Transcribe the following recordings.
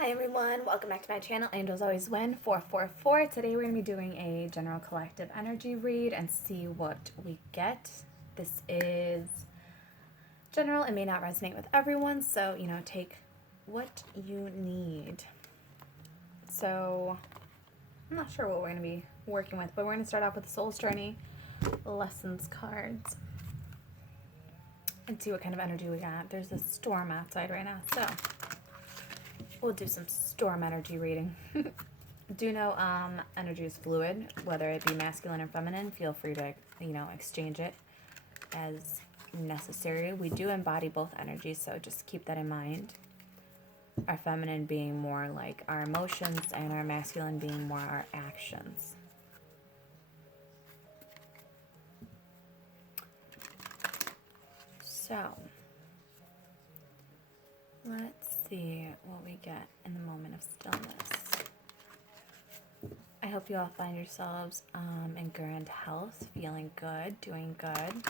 Hi everyone, welcome back to my channel. Angels always win 444. Today we're going to be doing a general collective energy read and see what we get. This is general. It may not resonate with everyone, so take what you need. So I'm not sure what we're going to be working with, but we're going to start off with the Soul's Journey lessons cards and see what kind of energy we got. There's a storm outside right now, so we'll do some storm energy reading. Do know energy is fluid, whether it be masculine or feminine. Feel free to, exchange it as necessary. We do embody both energies, so just keep that in mind. Our feminine being more like our emotions and our masculine being more our actions. So, let's see what we get in the moment of stillness. I hope you all find yourselves in grand health, feeling good, doing good.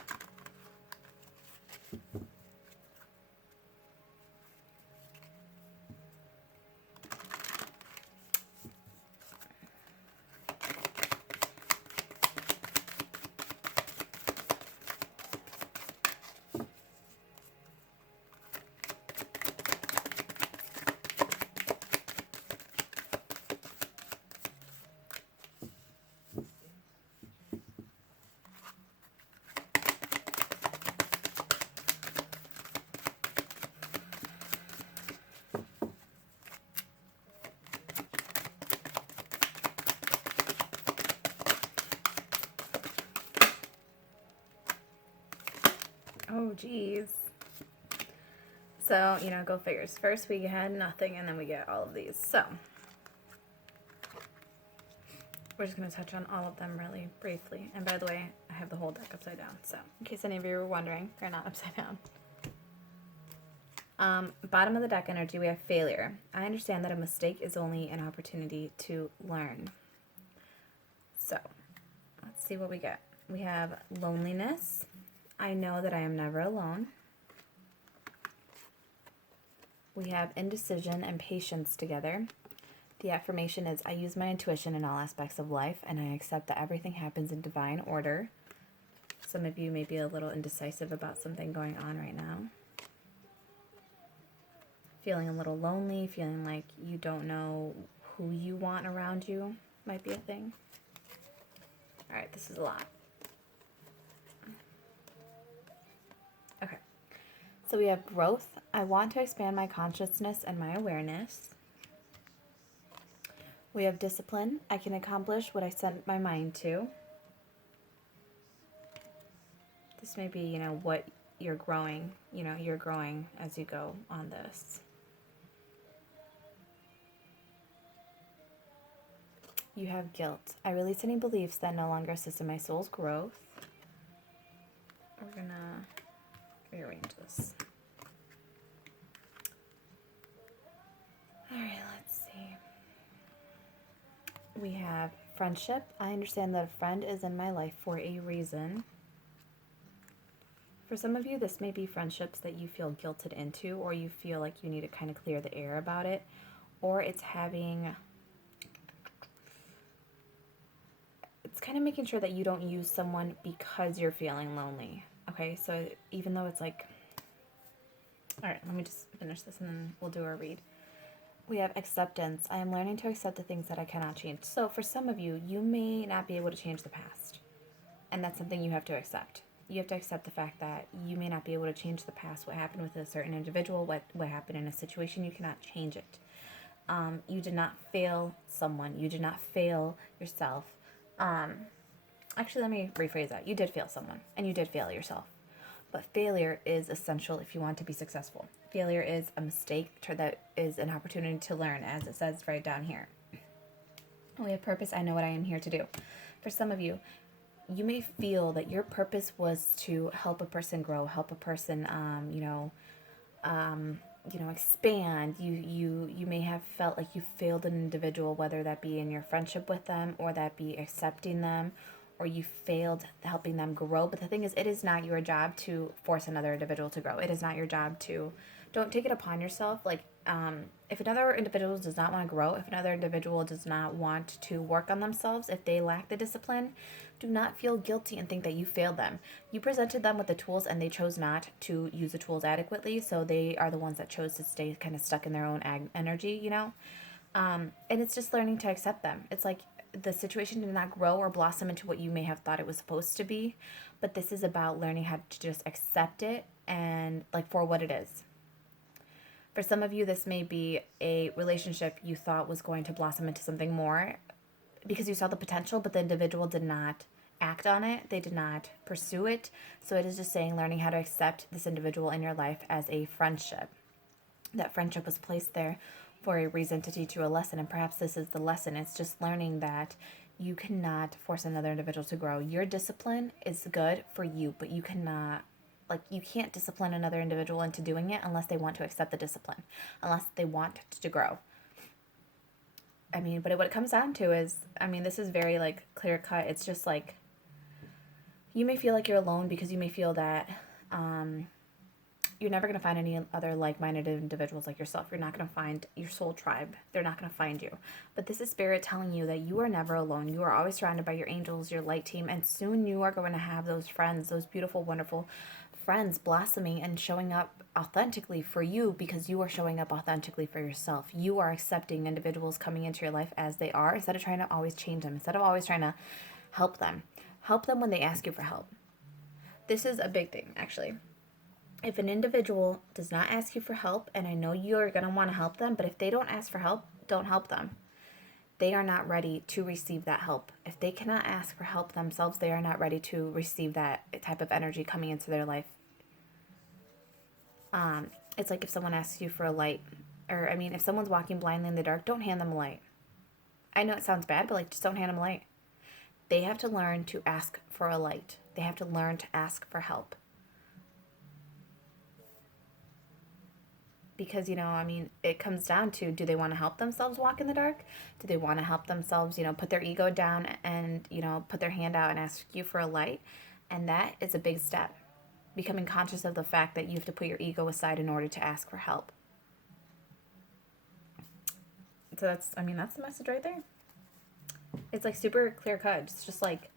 Oh, geez. So, go figures. First we had nothing, and then we get all of these. So, we're just going to touch on all of them really briefly. And by the way, I have the whole deck upside down. So, in case any of you were wondering, they're not upside down. Bottom of the deck energy, we have failure. I understand that a mistake is only an opportunity to learn. So, let's see what we get. We have loneliness. I know that I am never alone. We have indecision and patience together. The affirmation is, I use my intuition in all aspects of life, and I accept that everything happens in divine order. Some of you may be a little indecisive about something going on right now. Feeling a little lonely, feeling like you don't know who you want around you might be a thing. All right, this is a lot. Okay. So we have growth. I want to expand my consciousness and my awareness. We have discipline. I can accomplish what I set my mind to. This may be, what you're growing. You're growing as you go on this. You have guilt. I release any beliefs that no longer assist in my soul's growth. We're going to rearrange this. All right, let's see. We have friendship. I understand that a friend is in my life for a reason. For some of you, this may be friendships that you feel guilted into, or you feel like you need to kind of clear the air about it, or it's kind of making sure that you don't use someone because you're feeling lonely. Okay, so even though it's like, all right, let me just finish this and then we'll do our read. We have acceptance. I am learning to accept the things that I cannot change. So for some of you, you may not be able to change the past. And that's something you have to accept. You have to accept the fact that you may not be able to change the past, what happened with a certain individual, what happened in a situation. You cannot change it. You did not fail someone. You did not fail yourself. Actually, let me rephrase that. You did fail someone, and you did fail yourself. But failure is essential if you want to be successful. Failure is a mistake that is an opportunity to learn, as it says right down here. We have purpose. I know what I am here to do. For some of you, you may feel that your purpose was to help a person grow, help a person, expand. You may have felt like you failed an individual, whether that be in your friendship with them or that be accepting them, or you failed helping them grow. But the thing is, it is not your job to force another individual to grow. It is not your job to, don't take it upon yourself. Like, If another individual does not want to grow, if another individual does not want to work on themselves, if they lack the discipline, do not feel guilty and think that you failed them. You presented them with the tools and they chose not to use the tools adequately, so they are the ones that chose to stay kind of stuck in their own energy, you know? And it's just learning to accept them. It's like the situation did not grow or blossom into what you may have thought it was supposed to be, but this is about learning how to just accept it and like for what it is. For some of you, this may be a relationship you thought was going to blossom into something more because you saw the potential, but the individual did not act on it. They did not pursue it. So it is just saying learning how to accept this individual in your life as a friendship. That friendship was placed there for a reason to teach you a lesson. And perhaps this is the lesson. It's just learning that you cannot force another individual to grow. Your discipline is good for you, but you cannot, like, you can't discipline another individual into doing it unless they want to accept the discipline, unless they want to grow. I mean, but what it comes down to is, I mean, this is very like clear cut. It's just like you may feel like you're alone because you may feel that you're never going to find any other like-minded individuals like yourself. You're not going to find your soul tribe. They're not going to find you. But this is spirit telling you that you are never alone. You are always surrounded by your angels, your light team, and soon you are going to have those friends, those beautiful, wonderful friends blossoming and showing up authentically for you because you are showing up authentically for yourself. You are accepting individuals coming into your life as they are instead of trying to always change them, instead of always trying to help them. Help them when they ask you for help. This is a big thing, actually. If an individual does not ask you for help, and I know you're going to want to help them, but if they don't ask for help, don't help them. They are not ready to receive that help. If they cannot ask for help themselves, they are not ready to receive that type of energy coming into their life. It's like if someone asks you for a light, or I mean, if someone's walking blindly in the dark, don't hand them a light. I know it sounds bad, but like, just don't hand them a light. They have to learn to ask for a light. They have to learn to ask for help. Because, you know, I mean, it comes down to, do they want to help themselves walk in the dark? Do they want to help themselves, you know, put their ego down and, you know, put their hand out and ask you for a light? And that is a big step. Becoming conscious of the fact that you have to put your ego aside in order to ask for help. So that's the message right there. It's like super clear cut. It's just like,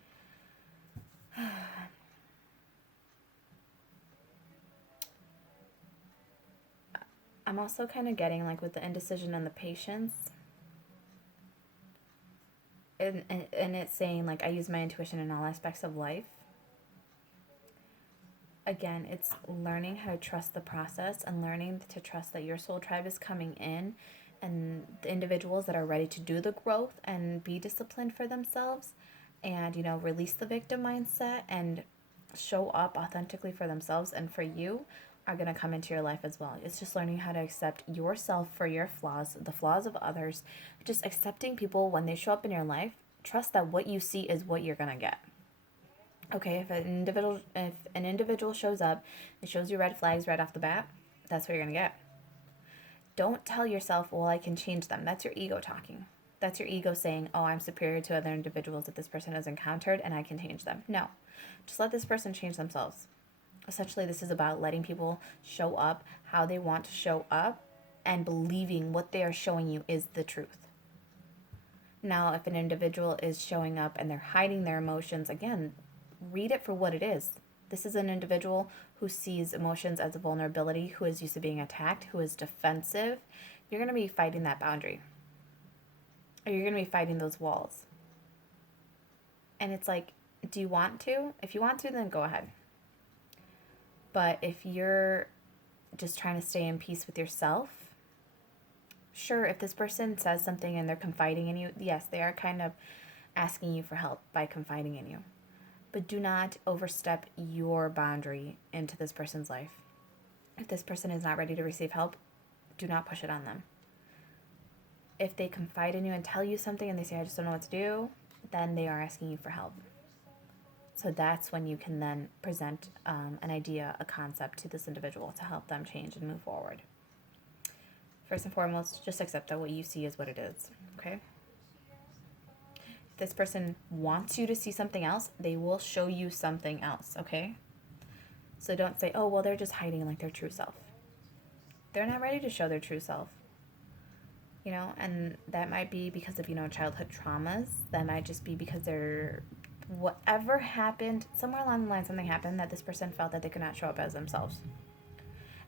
I'm also kind of getting like with the indecision and the patience. And it's saying like, I use my intuition in all aspects of life. Again, it's learning how to trust the process and learning to trust that your soul tribe is coming in and the individuals that are ready to do the growth and be disciplined for themselves and, you know, release the victim mindset and show up authentically for themselves and for you are going to come into your life as well. It's just learning how to accept yourself for your flaws, the flaws of others, just accepting people when they show up in your life. Trust that what you see is what you're going to get. Okay, if an individual shows up and shows you red flags right off the bat, that's what you're going to get. Don't tell yourself, well, I can change them. That's your ego talking. That's your ego saying, oh, I'm superior to other individuals that this person has encountered and I can change them. No, just let this person change themselves. Essentially, this is about letting people show up how they want to show up and believing what they are showing you is the truth. Now, if an individual is showing up and they're hiding their emotions, again, read it for what it is. This is an individual who sees emotions as a vulnerability, who is used to being attacked, who is defensive. You're going to be fighting that boundary. Or you're going to be fighting those walls. And it's like, do you want to? If you want to, then go ahead. But if you're just trying to stay in peace with yourself, sure, if this person says something and they're confiding in you, yes, they are kind of asking you for help by confiding in you. But do not overstep your boundary into this person's life. If this person is not ready to receive help, do not push it on them. If they confide in you and tell you something and they say, I just don't know what to do, then they are asking you for help. So that's when you can then present an idea, a concept to this individual to help them change and move forward. First and foremost, just accept that what you see is what it is, okay? If this person wants you to see something else, they will show you something else, okay? So don't say, oh, well, they're just hiding like their true self. they're not ready to show their true self. You know, and that might be because of, you know, childhood traumas. That might just be because they're, whatever happened, somewhere along the line something happened that this person felt that they could not show up as themselves.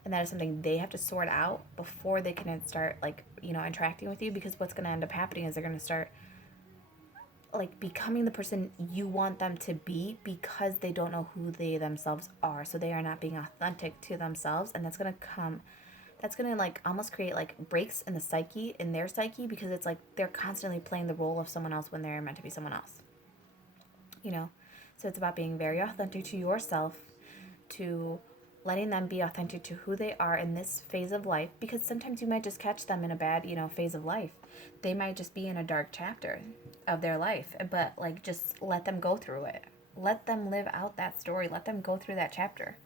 And that is something they have to sort out before they can start, like, you know, interacting with you, because what's going to end up happening is they're going to start, like, becoming the person you want them to be because they don't know who they themselves are. So they are not being authentic to themselves, and that's going to like almost create like breaks in the psyche, in their psyche, because it's like they're constantly playing the role of someone else when they're meant to be someone else, you know. So it's about being very authentic to yourself, to letting them be authentic to who they are in this phase of life, because sometimes you might just catch them in a bad, you know, phase of life. They might just be in a dark chapter of their life, but like, just let them go through it. Let them live out that story. Let them go through that chapter.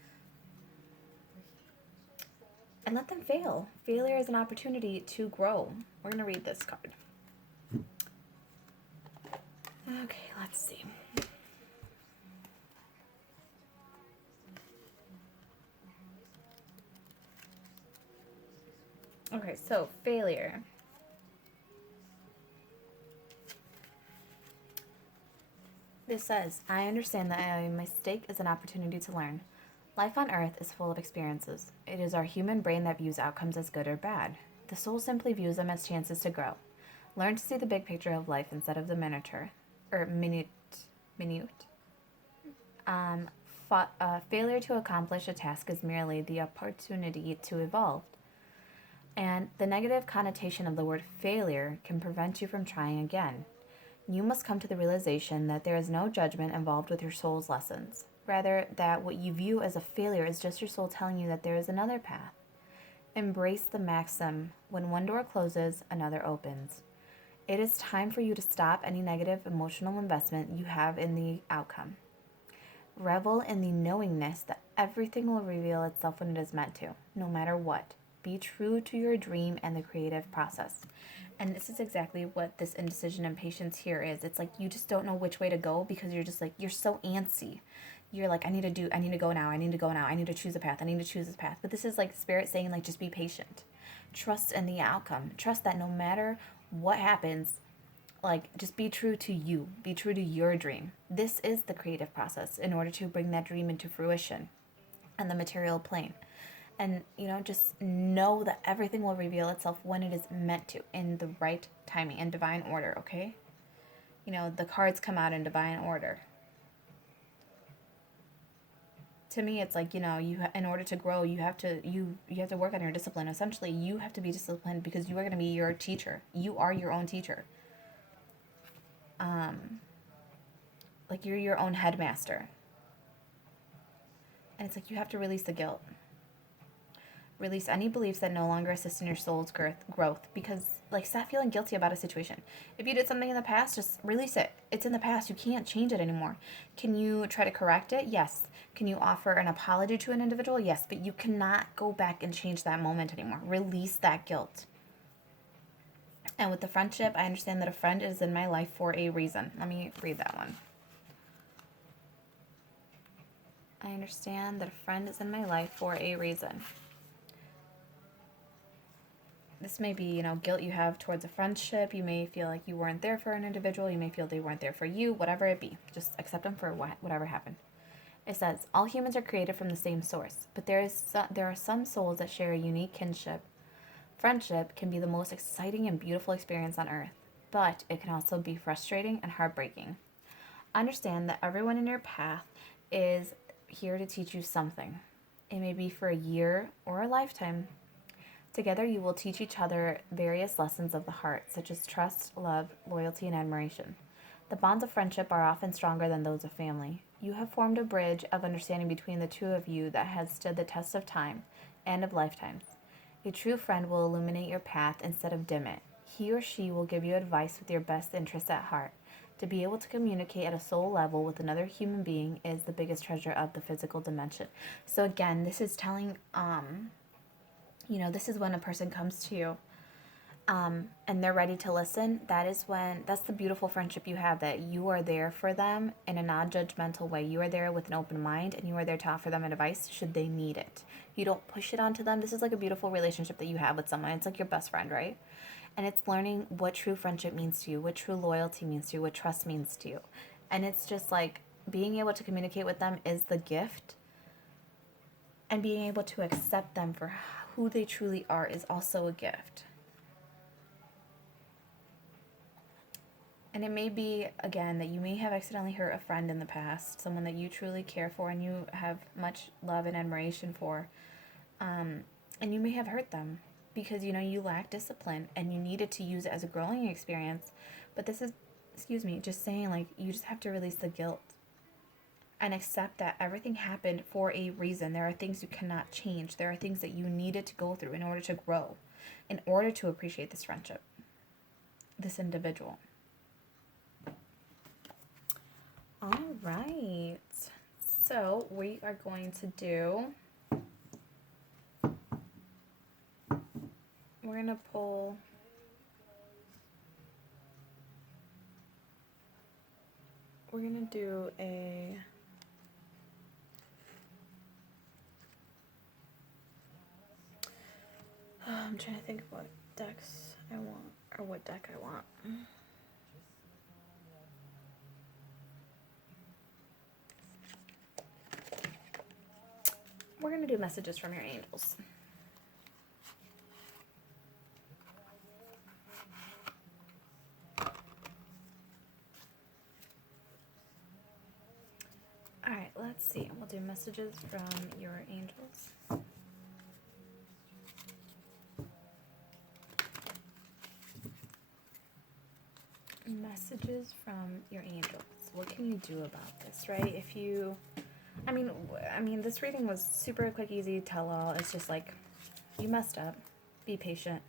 And let them fail. Failure is an opportunity to grow. We're going to read this card. Okay, let's see. Okay, so failure. This says, I understand that a mistake is an opportunity to learn. Life on earth is full of experiences. It is our human brain that views outcomes as good or bad. The soul simply views them as chances to grow. Learn to see the big picture of life instead of the miniature, or minute. Failure to accomplish a task is merely the opportunity to evolve. And the negative connotation of the word failure can prevent you from trying again. You must come to the realization that there is no judgment involved with your soul's lessons. Rather, that what you view as a failure is just your soul telling you that there is another path. Embrace the maxim, when one door closes, another opens. It is time for you to stop any negative emotional investment you have in the outcome. Revel in the knowingness that everything will reveal itself when it is meant to, no matter what. Be true to your dream and the creative process. And this is exactly what this indecision and patience here is. It's like you just don't know which way to go because you're just like, you're so antsy. You're like, I need to go now, I need to choose a path, But this is like spirit saying, like, just be patient. Trust in the outcome. Trust that no matter what happens, like, just be true to you. Be true to your dream. This is the creative process in order to bring that dream into fruition on the material plane. And, you know, just know that everything will reveal itself when it is meant to, in the right timing, in divine order, okay? You know, the cards come out in divine order. To me, it's like, you know, in order to grow, you have to work on your discipline. Essentially, you have to be disciplined because you are going to be your teacher. You are your own teacher. Like, you're your own headmaster. And it's like you have to release the guilt. Release any beliefs that no longer assist in your soul's growth, because, like, stop feeling guilty about a situation. If you did something in the past, just release it. It's in the past. You can't change it anymore. Can you try to correct it? Yes. Can you offer an apology to an individual? Yes. But you cannot go back and change that moment anymore. Release that guilt. And with the friendship, I understand that a friend is in my life for a reason. Let me read that one. I understand that a friend is in my life for a reason. This may be, you know, guilt you have towards a friendship. You may feel like you weren't there for an individual. You may feel they weren't there for you. Whatever it be, just accept them for whatever happened. It says, all humans are created from the same source, but there are some souls that share a unique kinship. Friendship can be the most exciting and beautiful experience on earth, but it can also be frustrating and heartbreaking. Understand that everyone in your path is here to teach you something. It may be for a year or a lifetime. Together, you will teach each other various lessons of the heart, such as trust, love, loyalty, and admiration. The bonds of friendship are often stronger than those of family. You have formed a bridge of understanding between the two of you that has stood the test of time and of lifetimes. A true friend will illuminate your path instead of dim it. He or she will give you advice with your best interests at heart. To be able to communicate at a soul level with another human being is the biggest treasure of the physical dimension. So again, this is telling, you know, this is when a person comes to you and they're ready to listen, that's the beautiful friendship you have, that you are there for them in a non-judgmental way. You are there with an open mind, and you are there to offer them advice should they need it. You don't push it onto them. This is like a beautiful relationship that you have with someone. It's like your best friend, right? And it's learning what true friendship means to you, what true loyalty means to you, what trust means to you. And it's just like being able to communicate with them is the gift, and being able to accept them for who they truly are is also a gift. And it may be, again, that you may have accidentally hurt a friend in the past, someone that you truly care for and you have much love and admiration for. And you may have hurt them because, you lack discipline and you needed to use it as a growing experience. But this is, just saying, like, you just have to release the guilt and accept that everything happened for a reason. There are things you cannot change. There are things that you needed to go through in order to grow, in order to appreciate this friendship, this individual. All right, so we are going to do, we're going to pull, we're going to do a, I'm trying to think of what decks I want, or what deck I want. We're going to do messages from your angels. All right, let's see. We'll do messages from your angels. Messages from your angels. What can you do about this, right? If you, I mean, this reading was super quick, easy, tell all. It's just like, you messed up. Be patient.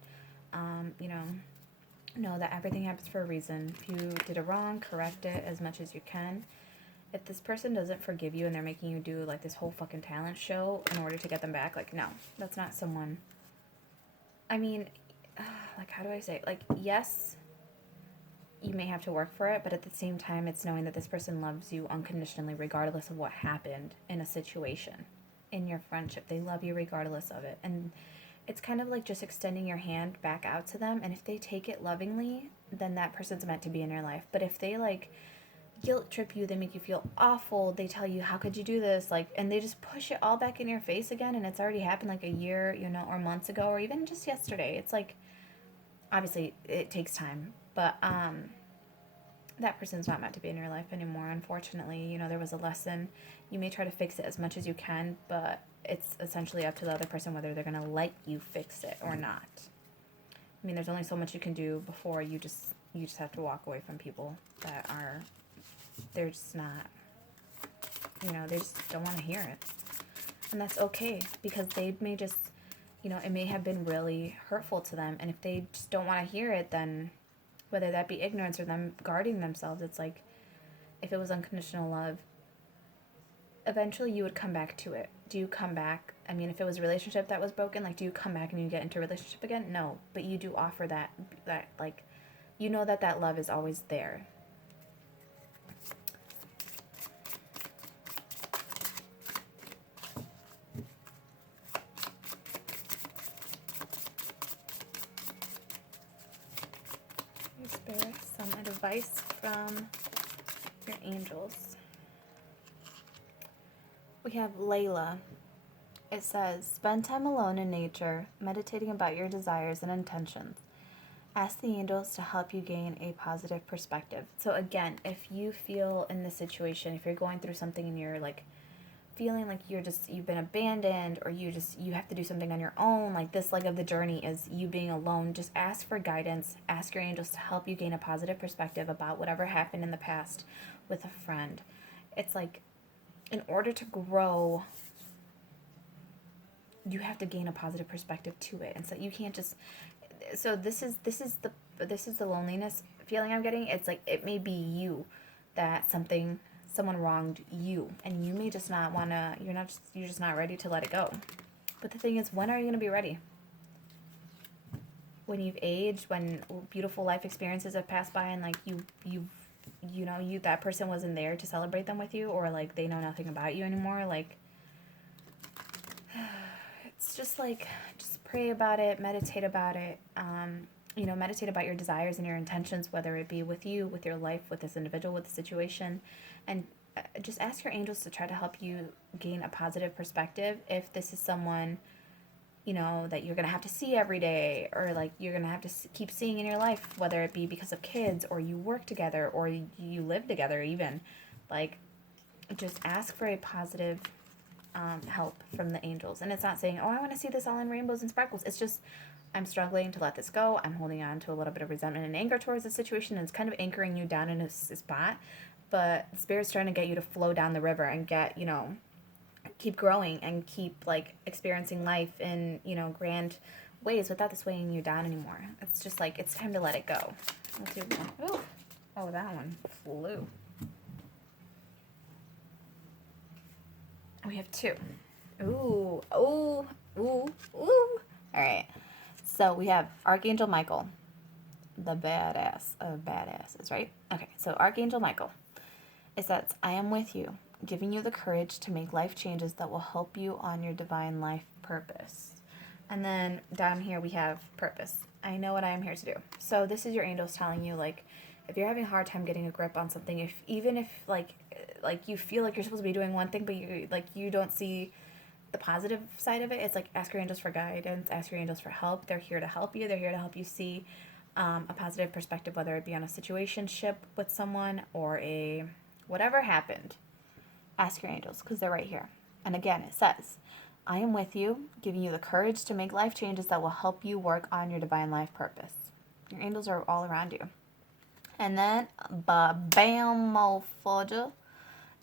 Know that everything happens for a reason. If you did it wrong, correct it as much as you can. If this person doesn't forgive you and they're making you do like this whole fucking talent show in order to get them back, like, no, that's not someone. I mean, like, how do I say it? Like, yes, you may have to work for it, but at the same time, it's knowing that this person loves you unconditionally regardless of what happened in a situation, in your friendship. They love you regardless of it. And it's kind of like just extending your hand back out to them, and if they take it lovingly, then that person's meant to be in your life. But if they, like, guilt trip you, they make you feel awful, they tell you, how could you do this, like, and they just push it all back in your face again, and it's already happened like a year, or months ago, or even just yesterday. It's like, obviously it takes time, but that person's not meant to be in your life anymore, unfortunately. There was a lesson. You may try to fix it as much as you can, but it's essentially up to the other person whether they're going to let you fix it or not. I mean, there's only so much you can do before you just have to walk away from people that are, they're just not, they just don't want to hear it. And that's okay, because they may just, it may have been really hurtful to them. And if they just don't want to hear it, then whether that be ignorance or them guarding themselves, it's like, if it was unconditional love, eventually you would come back to it. Do you come back? I mean, if it was a relationship that was broken, like, do you come back and you get into a relationship again? No, but you do offer that like, that love is always there. Spirit, some advice from your angels. We have Layla. It says, spend time alone in nature, meditating about your desires and intentions. Ask the angels to help you gain a positive perspective. So again, if you feel in this situation, if you're going through something and you're like feeling like you've been abandoned, or you have to do something on your own, like this leg of the journey is you being alone, just ask for guidance. Ask your angels to help you gain a positive perspective about whatever happened in the past with a friend. It's like, in order to grow, you have to gain a positive perspective to it. And so you can't just, so this is the loneliness feeling I'm getting. It's like, it may be you that someone wronged you, and you may just not want to, you're just not ready to let it go. But the thing is, when are you going to be ready? when you've aged, when beautiful life experiences have passed by, and like that person wasn't there to celebrate them with you, or like they know nothing about you anymore, like it's just like, just pray about it, meditate about it, meditate about your desires and your intentions, whether it be with you, with your life, with this individual, with the situation, and just ask your angels to try to help you gain a positive perspective if this is someone, that you're going to have to see every day, or like you're going to have to keep seeing in your life, whether it be because of kids, or you work together, or you live together even. Like, just ask for a positive help from the angels. And it's not saying, oh, I want to see this all in rainbows and sparkles. It's just, I'm struggling to let this go. I'm holding on to a little bit of resentment and anger towards the situation, and it's kind of anchoring you down in a spot. But the Spirit's trying to get you to flow down the river and get, keep growing and keep like experiencing life in, grand ways without this weighing you down anymore. It's just like, it's time to let it go. Let's do one. Ooh. Oh, that one flew. We have two. Ooh. Ooh. Ooh. Ooh. All right. So we have Archangel Michael, the badass of badasses, right? Okay. So Archangel Michael. It says, I am with you, giving you the courage to make life changes that will help you on your divine life purpose. And then down here we have purpose. I know what I am here to do. So this is your angels telling you, like, if you're having a hard time getting a grip on something, even if you feel like you're supposed to be doing one thing, but you don't see the positive side of it, it's like, ask your angels for guidance, ask your angels for help. They're here to help you. They're here to help you see a positive perspective, whether it be on a situationship with someone or a whatever happened. Ask your angels, because they're right here. And again, it says, I am with you, giving you the courage to make life changes that will help you work on your divine life purpose. Your angels are all around you. And then, bam, motherfucker,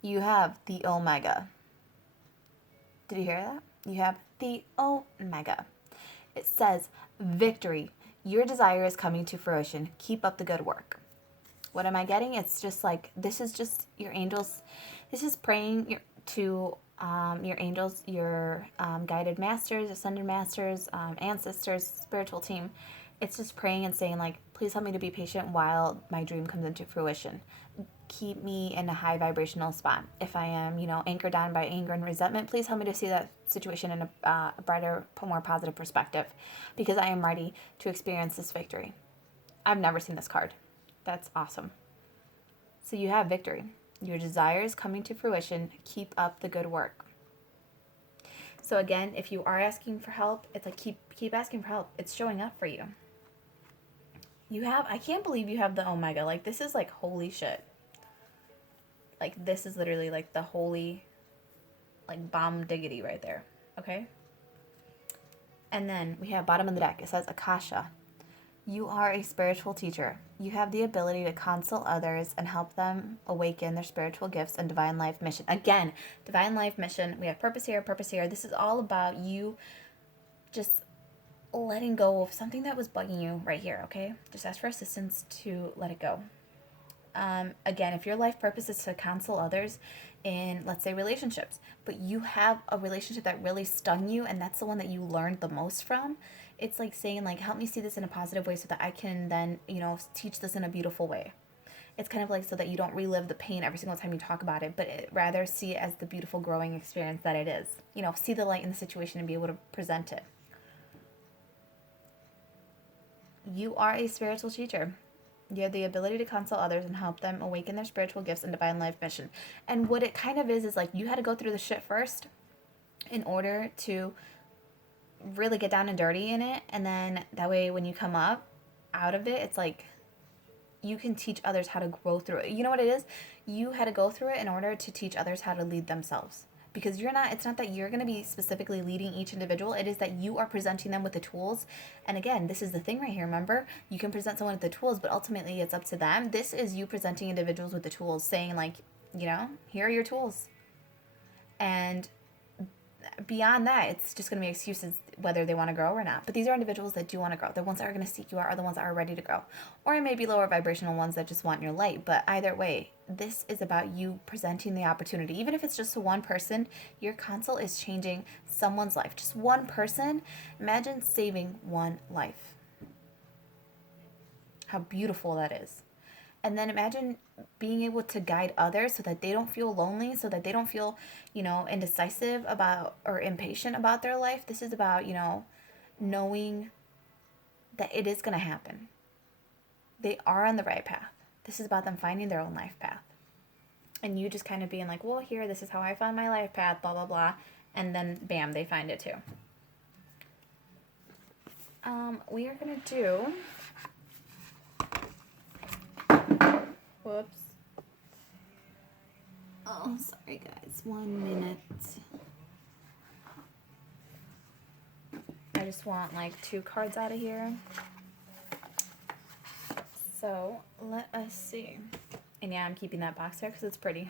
you have the Omega. Did you hear that? You have the Omega. It says, victory. Your desire is coming to fruition. Keep up the good work. What am I getting? It's just like, this is just your angels. This is praying to your angels, your guided masters, ascended masters, ancestors, spiritual team. It's just praying and saying, like, please help me to be patient while my dream comes into fruition. Keep me in a high vibrational spot. If I am, anchored down by anger and resentment, please help me to see that situation in a brighter, more positive perspective, because I am ready to experience this victory. I've never seen this card. That's awesome. So you have victory. Your desire is coming to fruition. Keep up the good work. So again, if you are asking for help, it's like, keep asking for help. It's showing up for you. I can't believe you have the Omega. Like, this is like, holy shit. Like, this is literally like the holy, like, bomb diggity right there. Okay? And then we have bottom of the deck. It says Akasha. You are a spiritual teacher. You have the ability to counsel others and help them awaken their spiritual gifts and divine life mission. Again, divine life mission. We have purpose here, purpose here. This is all about you just letting go of something that was bugging you right here, okay? Just ask for assistance to let it go. Again, if your life purpose is to counsel others in, let's say, relationships, but you have a relationship that really stung you and that's the one that you learned the most from, it's like saying, like, help me see this in a positive way so that I can then, teach this in a beautiful way. It's kind of like so that you don't relive the pain every single time you talk about it, but rather see it as the beautiful growing experience that it is. See the light in the situation and be able to present it. You are a spiritual teacher. You have the ability to counsel others and help them awaken their spiritual gifts and divine life mission. And what it kind of is like, you had to go through the shit first in order to really get down and dirty in it. And then that way when you come up out of it, it's like you can teach others how to grow through it. You know what it is? You had to go through it in order to teach others how to lead themselves. Because it's not that you're going to be specifically leading each individual. It is that you are presenting them with the tools. And again, this is the thing right here. Remember, you can present someone with the tools, but ultimately it's up to them. This is you presenting individuals with the tools, saying, like, here are your tools. And beyond that, it's just going to be excuses whether they want to grow or not. But these are individuals that do want to grow. The ones that are going to seek you out are the ones that are ready to grow. Or it may be lower vibrational ones that just want your light. But either way, this is about you presenting the opportunity. Even if it's just one person, your consult is changing someone's life. Just one person. Imagine saving one life. How beautiful that is. And then imagine being able to guide others so that they don't feel lonely, so that they don't feel, indecisive about or impatient about their life. This is about, knowing that it is going to happen. They are on the right path. This is about them finding their own life path. And you just kind of being like, well, here, this is how I found my life path, blah, blah, blah. And then, bam, they find it too. We are going to do... Whoops. Oh, sorry, guys. 1 minute. I just want, like, 2 cards out of here. So, let us see. And yeah, I'm keeping that box there because it's pretty.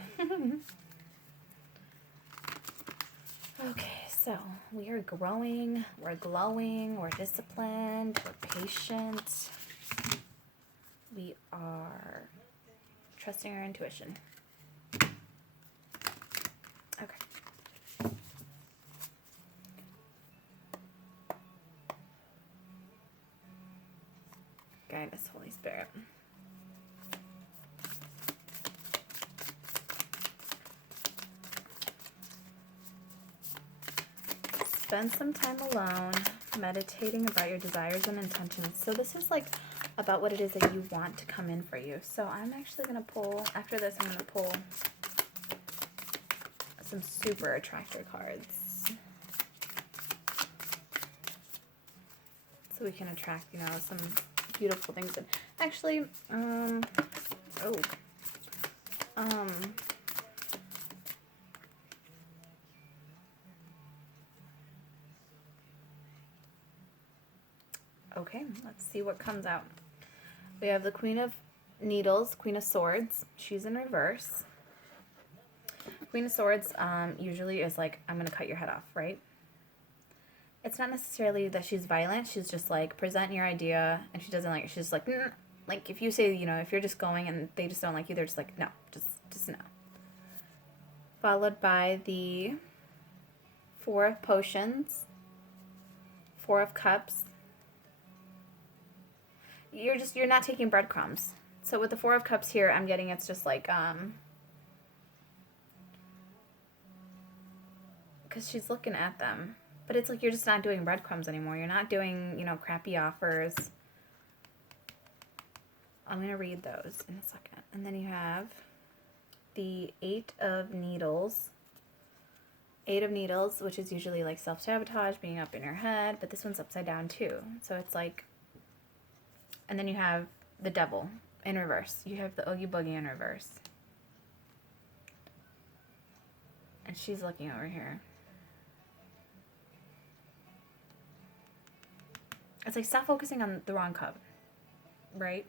Okay, so we are growing, we're glowing, we're disciplined, we're patient. We are trusting our intuition. Okay. Guide us, Holy Spirit. Spend some time alone, meditating about your desires and intentions. So this is like about what it is that you want to come in for you. So I'm actually going to pull, after this, I'm going to pull some super attractor cards. So we can attract, some beautiful things. And actually, okay, let's see what comes out. We have the Queen of Needles, Queen of Swords. She's in reverse. Queen of Swords usually is like, I'm going to cut your head off, right? It's not necessarily that she's violent. She's just like, present your idea, and she doesn't like it. She's like, mm. Like if you say, if you're just going and they just don't like you, they're just like, no, just no. Followed by the 4 of Potions, 4 of Cups. You're not taking breadcrumbs. So with the 4 of Cups here, I'm getting it's just like, because she's looking at them. But it's like you're just not doing breadcrumbs anymore. You're not doing, crappy offers. I'm going to read those in a second. And then you have the 8 of Needles. 8 of Needles, which is usually like self-sabotage, being up in your head. But this one's upside down too. So it's like... And then you have the Devil in reverse. You have the Oogie Boogie in reverse. And she's looking over here. It's like, stop focusing on the wrong cup, right?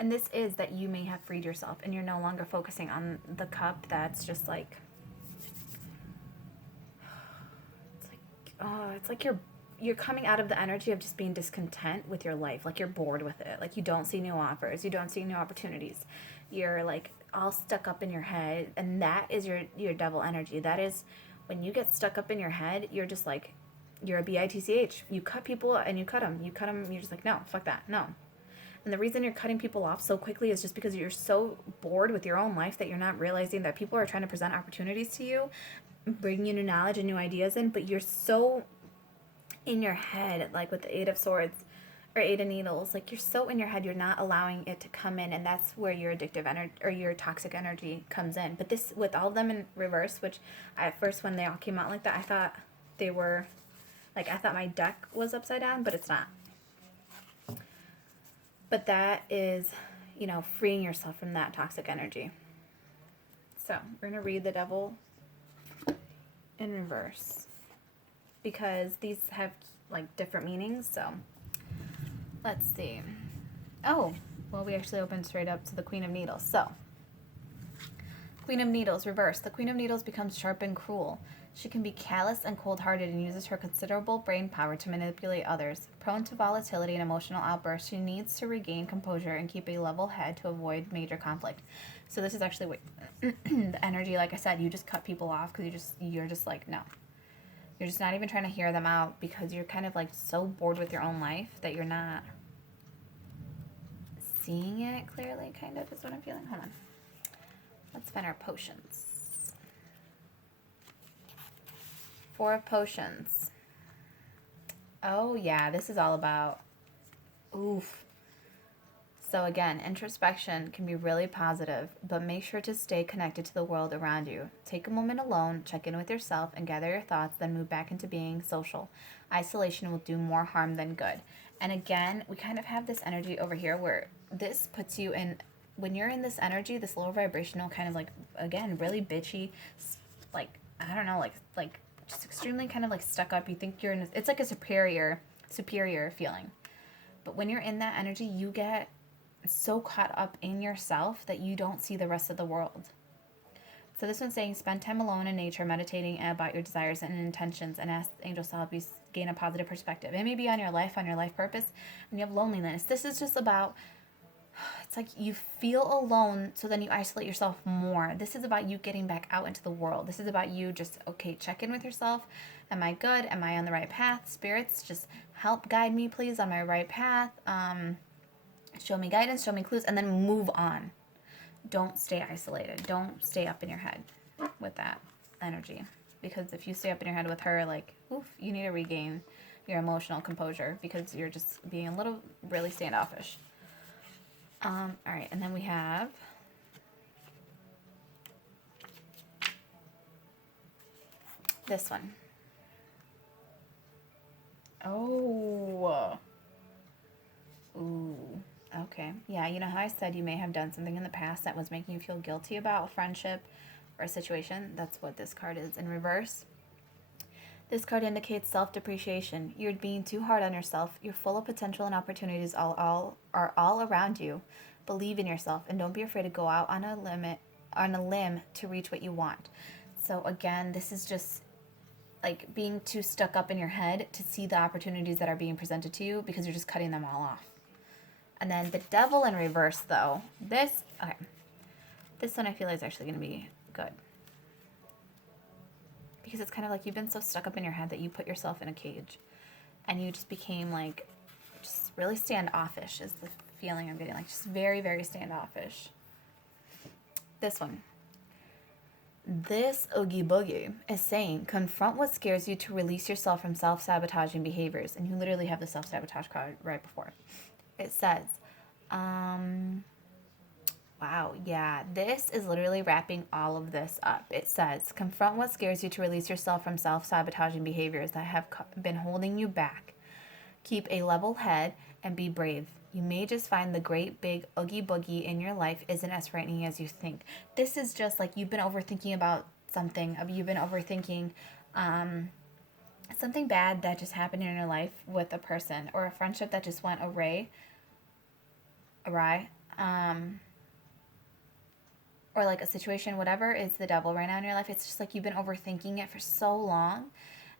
And this is that you may have freed yourself and you're no longer focusing on the cup that's just like, it's like you're coming out of the energy of just being discontent with your life. Like you're bored with it. Like you don't see new offers. You don't see new opportunities. You're like all stuck up in your head. And that is your devil energy. That is when you get stuck up in your head, you're just like, you're a bitch. You cut people and you cut them. You cut them. You're just like, no, fuck that. No. And the reason you're cutting people off so quickly is just because you're so bored with your own life that you're not realizing that people are trying to present opportunities to you, bring you new knowledge and new ideas in, but you're so in your head, like with the 8 of Swords or 8 of Needles, like you're so in your head, you're not allowing it to come in, and that's where your addictive energy or your toxic energy comes in. But this, with all of them in reverse, which at first when they all came out like that, I thought they were, like I thought my deck was upside down, but it's not. But that is, freeing yourself from that toxic energy. So we're going to read the Devil in reverse because these have like different meanings. So let's see. Oh, well, we actually opened straight up to the Queen of Needles. So Queen of Needles, reverse. The Queen of Needles becomes sharp and cruel. She can be callous and cold-hearted and uses her considerable brain power to manipulate others. Prone to volatility and emotional outbursts, she needs to regain composure and keep a level head to avoid major conflict. So this is actually what the energy, like I said, you just cut people off because you're just like, no. You're just not even trying to hear them out because you're kind of like so bored with your own life that you're not seeing it clearly, kind of, is what I'm feeling. Hold on. Let's find our potions. 4 of Potions. Oh, yeah, this is all about... Oof. So again, introspection can be really positive, but make sure to stay connected to the world around you. Take a moment alone, check in with yourself, and gather your thoughts, then move back into being social. Isolation will do more harm than good. And again, we kind of have this energy over here where this puts you in, when you're in this energy, this low vibrational kind of like, again, really bitchy, like, I don't know, like just extremely kind of like stuck up. You think you're in, it's like a superior feeling. But when you're in that energy, you get so caught up in yourself that you don't see the rest of the world. So this one's saying spend time alone in nature, meditating about your desires and intentions, and ask the angels to help you gain a positive perspective. It may be on your life purpose, and you have loneliness. This is just about, it's like you feel alone, so then you isolate yourself more. This is about you getting back out into the world. This is about you just, okay, check in with yourself. Am I good? Am I on the right path? Spirits, just help guide me, please, on my right path. Show me guidance, show me clues, and then move on. Don't stay isolated. Don't stay up in your head with that energy. Because if you stay up in your head with her, like, oof, you need to regain your emotional composure because you're just being a little really standoffish. All right, and then we have this one. Oh. Ooh. Okay. Yeah, you know how I said you may have done something in the past that was making you feel guilty about a friendship or a situation? That's what this card is in reverse. This card indicates self-depreciation. You're being too hard on yourself. You're full of potential and opportunities are all around you. Believe in yourself and don't be afraid to go out on a limb to reach what you want. So again, this is just like being too stuck up in your head to see the opportunities that are being presented to you because you're just cutting them all off. And then the Devil in reverse, though. This one I feel is actually going to be good. Because it's kind of like you've been so stuck up in your head that you put yourself in a cage. And you just became like, just really standoffish is the feeling I'm getting. Like just very, very standoffish. This one. This Oogie Boogie is saying, confront what scares you to release yourself from self-sabotaging behaviors. And you literally have the self-sabotage card right before. It says, wow, yeah, this is literally wrapping all of this up. It says, confront what scares you to release yourself from self-sabotaging behaviors that have been holding you back. Keep a level head and be brave. You may just find the great big Oogie Boogie in your life isn't as frightening as you think. This is just like you've been overthinking about something. You've been overthinking something bad that just happened in your life with a person or a friendship that just went awry. Or like a situation, whatever is the devil right now in your life. It's just like you've been overthinking it for so long,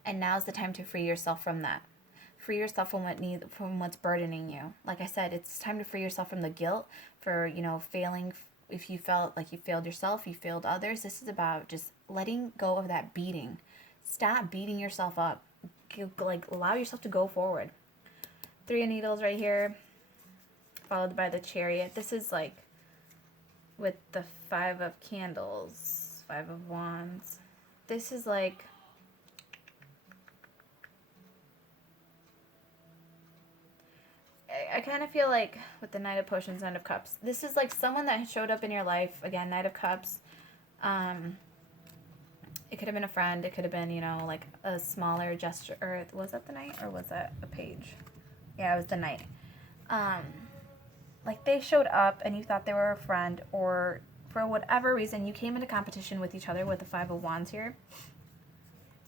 and now's the time to free yourself from that. Free yourself from what's burdening you. Like I said, it's time to free yourself from the guilt for, failing. If you felt like you failed yourself, you failed others. This is about just letting go of that beating. Stop beating yourself up. Like allow yourself to go forward. 3 of Needles right here, followed by the Chariot. This is like with the 5 of Candles, 5 of Wands. This is like, I kind of feel like with the Knight of Potions, Knight of Cups, this is like someone that showed up in your life. Again, Knight of Cups. It could have been a friend. It could have been, like a smaller gesture. Or was that the Knight or was that a page? Yeah, it was the Knight. Like they showed up and you thought they were a friend, or for whatever reason you came into competition with each other with the 5 of Wands here.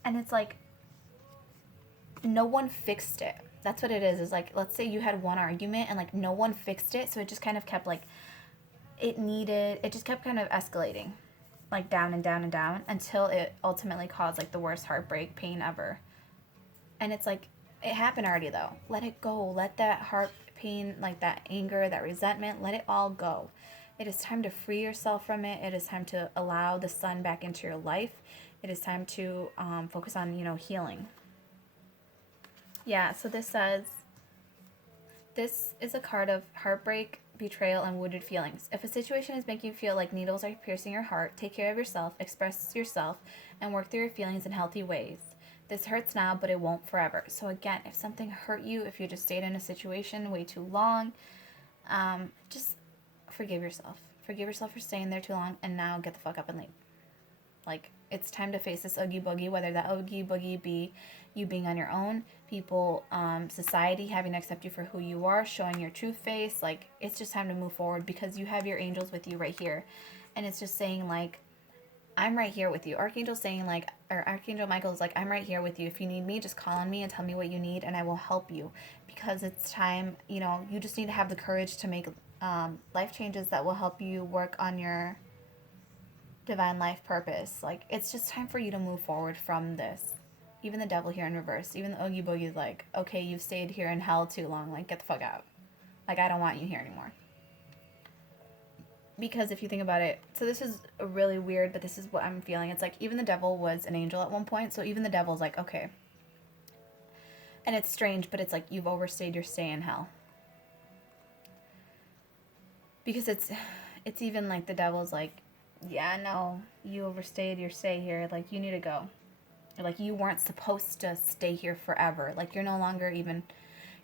And it's like no one fixed it. That's what it is like, let's say you had one argument and like no one fixed it, so it just kind of kept like it just kept kind of escalating, like down and down and down until it ultimately caused like the worst heartbreak, pain ever. And it's like it happened already though. Let it go. Let that heart pain, like that anger, that resentment, let it all go. It is time to free yourself from it. It is time to allow the sun back into your life. It is time to focus on, healing. Yeah, so this says, this is a card of heartbreak, betrayal, and wounded feelings. If a situation is making you feel like needles are piercing your heart, take care of yourself, express yourself, and work through your feelings in healthy ways. This hurts now, but it won't forever. So again, if something hurt you, if you just stayed in a situation way too long, just forgive yourself. Forgive yourself for staying there too long, and now get the fuck up and leave. Like, it's time to face this oogie boogie, whether that oogie boogie be you being on your own, people, society having to accept you for who you are, showing your true face. Like, it's just time to move forward because you have your angels with you right here. And it's just saying, like, I'm right here with you. Archangel saying, like, or Archangel Michael is like, I'm right here with you. If you need me, just call on me and tell me what you need, and I will help you. Because it's time, you know, you just need to have the courage to make life changes that will help you work on your divine life purpose. Like, it's just time for you to move forward from this. Even the devil here in reverse, even the oogie boogie is like, okay, you've stayed here in hell too long. Like, get the fuck out. Like, I don't want you here anymore. Because if you think about it, so this is really weird, but this is what I'm feeling. It's like even the devil was an angel at one point, so even the devil's like, okay. And it's strange, but it's like you've overstayed your stay in hell. Because it's even like the devil's like, yeah, no, you overstayed your stay here. Like, you need to go. Or like, you weren't supposed to stay here forever. Like, you're no longer even,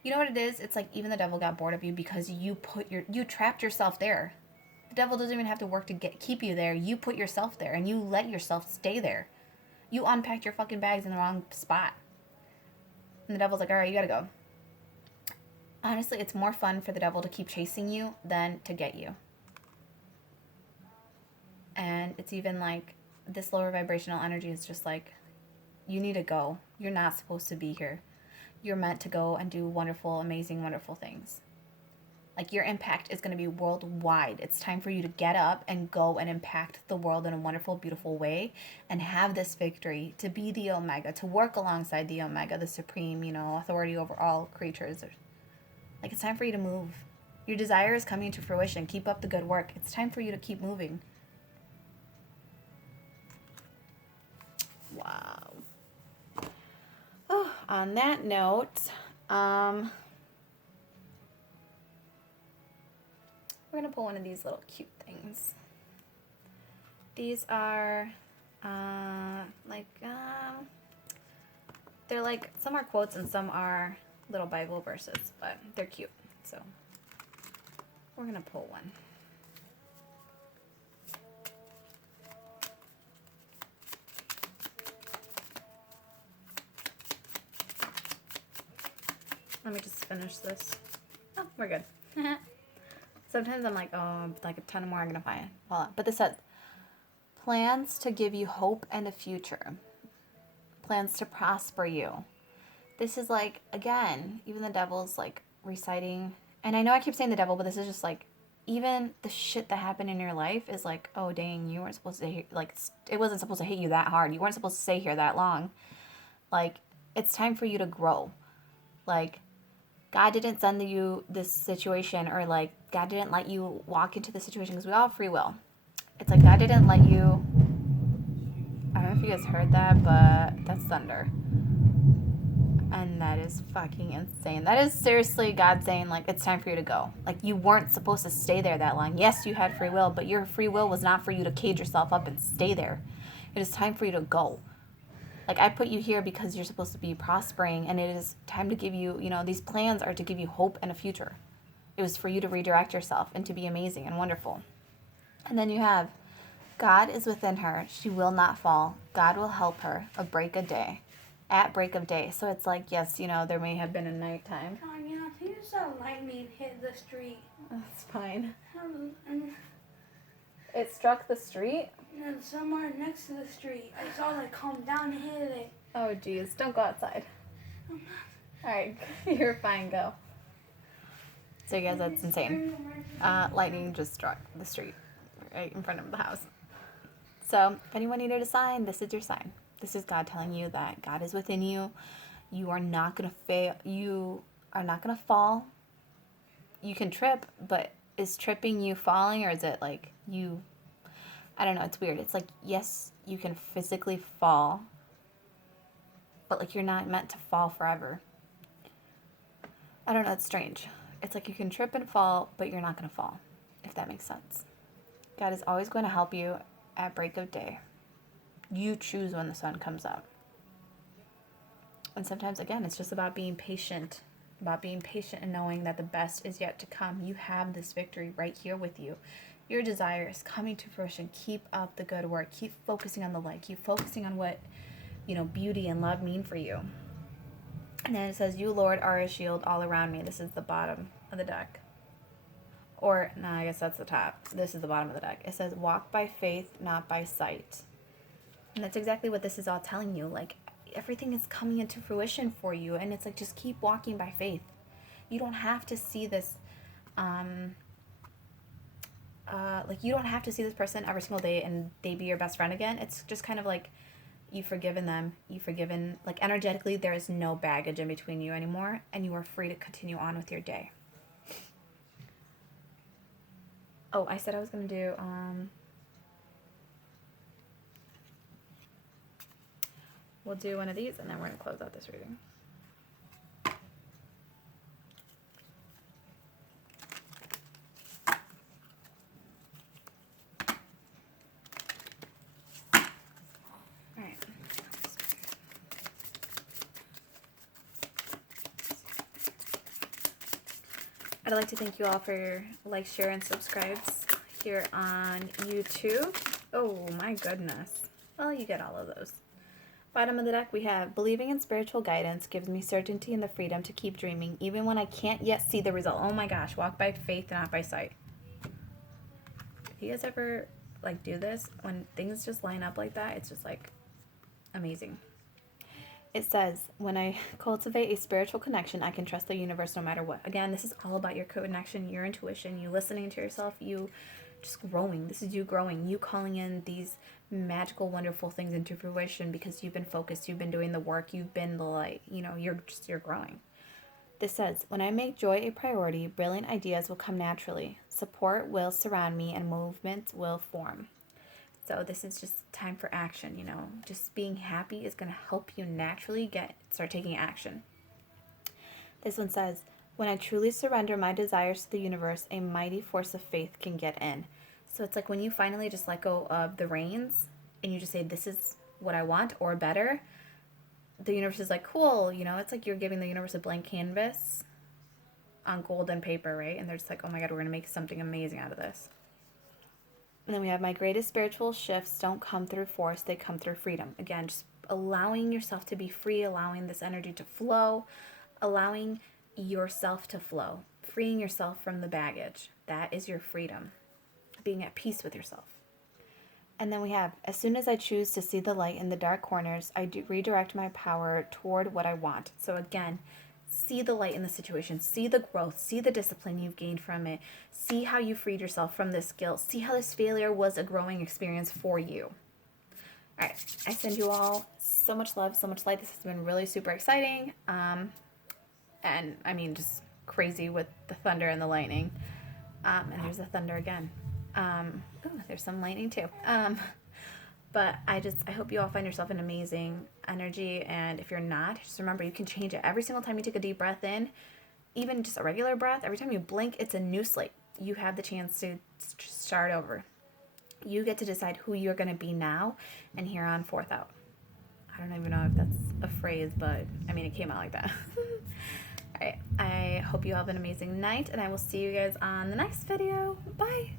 you know what it is? It's like even the devil got bored of you because you trapped yourself there. The devil doesn't even have to work to keep you there. You put yourself there, and you let yourself stay there. You unpacked your fucking bags in the wrong spot. And the devil's like, all right, you gotta go. Honestly, it's more fun for the devil to keep chasing you than to get you. And it's even like this lower vibrational energy is just like, you need to go. You're not supposed to be here. You're meant to go and do wonderful, amazing, wonderful things. Like, your impact is going to be worldwide. It's time for you to get up and go and impact the world in a wonderful, beautiful way and have this victory, to be the Omega, to work alongside the Omega, the supreme, you know, authority over all creatures. Like, it's time for you to move. Your desire is coming to fruition. Keep up the good work. It's time for you to keep moving. Wow. Oh, on that note, we're going to pull one of these little cute things. These are, they're like, some are quotes and some are little Bible verses, but they're cute. So, we're going to pull one. Let me just finish this. Oh, we're good. Sometimes I'm like, oh, like a ton more I'm going to find. Hold on. But this says, plans to give you hope and a future. Plans to prosper you. This is like, again, even the devil's like reciting. And I know I keep saying the devil, but this is just like, even the shit that happened in your life is like, oh, dang, you weren't supposed to, like, it wasn't supposed to hit you that hard. You weren't supposed to stay here that long. Like, it's time for you to grow. Like, God didn't send you this situation, or like God didn't let you walk into the situation, because we all have free will. It's like God didn't let you, I don't know if you guys heard that, but that's thunder. And that is fucking insane. That is seriously God saying, like, it's time for you to go. Like, you weren't supposed to stay there that long. Yes, you had free will, but your free will was not for you to cage yourself up and stay there. It is time for you to go. Like, I put you here because you're supposed to be prospering, and it is time to give you, you know, these plans are to give you hope and a future. It was for you to redirect yourself and to be amazing and wonderful. And then you have, God is within her. She will not fall. God will help her at break of day. So it's like, yes, you know, there may have been a nighttime. Tanya, I think saw lightning hit the street. That's fine. And It struck the street? and somewhere next to the street, I saw it come down and hit it. Oh, geez. Don't go outside. All right. You're fine. Go. So, you guys, that's insane. Lightning just struck the street right in front of the house. So, if anyone needed a sign, this is your sign. This is God telling you that God is within you. You are not going to fail. You are not going to fall. You can trip, but is tripping you falling, or is it like you... I don't know, it's weird. It's like, yes, you can physically fall, but like you're not meant to fall forever. I don't know, it's strange. it's like you can trip and fall, but you're not going to fall, if that makes sense. God is always going to help you at break of day. You choose when the sun comes up. And sometimes, again, it's just about being patient and knowing that the best is yet to come. You have this victory right here with you. Your desire is coming to fruition. Keep up the good work. Keep focusing on the light. Keep focusing on what, beauty and love mean for you. And then it says, you, Lord, are a shield all around me. This is the bottom of the deck. Or, no, I guess that's the top. This is the bottom of the deck. It says, walk by faith, not by sight. And that's exactly what this is all telling you. Like, everything is coming into fruition for you. And it's like, just keep walking by faith. You don't have to see this, you don't have to see this person every single day and they be your best friend again. It's just kind of like, you've forgiven them. Like, energetically, there is no baggage in between you anymore. And you are free to continue on with your day. Oh, I said I was going to do, we'll do one of these and then we're going to close out this reading. Alright. I'd like to thank you all for your likes, share, and subscribes here on YouTube. Oh my goodness. Well, you get all of those. Bottom of the deck, we have believing in spiritual guidance gives me certainty and the freedom to keep dreaming, even when I can't yet see the result. Oh my gosh, walk by faith, not by sight. If you guys ever do this, when things just line up like that, it's just amazing. It says, when I cultivate a spiritual connection, I can trust the universe no matter what. Again, this is all about your connection, your intuition, you listening to yourself, you just growing. This is you growing, you calling in these magical, wonderful things into fruition because you've been focused, you've been doing the work, you've been the light, you're growing. This says, when I make joy a priority, brilliant ideas will come naturally. Support will surround me and movements will form. So this is just time for action, Just being happy is going to help you naturally start taking action. This one says, when I truly surrender my desires to the universe, a mighty force of faith can get in. So it's like when you finally just let go of the reins and you just say, this is what I want or better, the universe is like, cool, it's like you're giving the universe a blank canvas on golden paper, right? And they're just like, oh my God, we're going to make something amazing out of this. And then we have, my greatest spiritual shifts don't come through force, they come through freedom. Again, just allowing yourself to be free, allowing this energy to flow, allowing yourself to flow, freeing yourself from the baggage. That is your freedom, being at peace with yourself. And then we have, as soon as I choose to see the light in the dark corners, I do redirect my power toward what I want. So again, see the light in the situation, see the growth, see the discipline you've gained from it, see how you freed yourself from this guilt, see how this failure was a growing experience for you. All right, I send you all so much love, so much light. This has been really super exciting. And I mean, just crazy with the thunder and the lightning. And there's the thunder again. There's some lightning too. But I hope you all find yourself an amazing energy. And if you're not, just remember, you can change it. Every single time you take a deep breath in, even just a regular breath, every time you blink, it's a new slate. You have the chance to start over. You get to decide who you're going to be now and here on forth out. I don't even know if that's a phrase, but I mean, it came out like that. All right. I hope you all have an amazing night, and I will see you guys on the next video. Bye.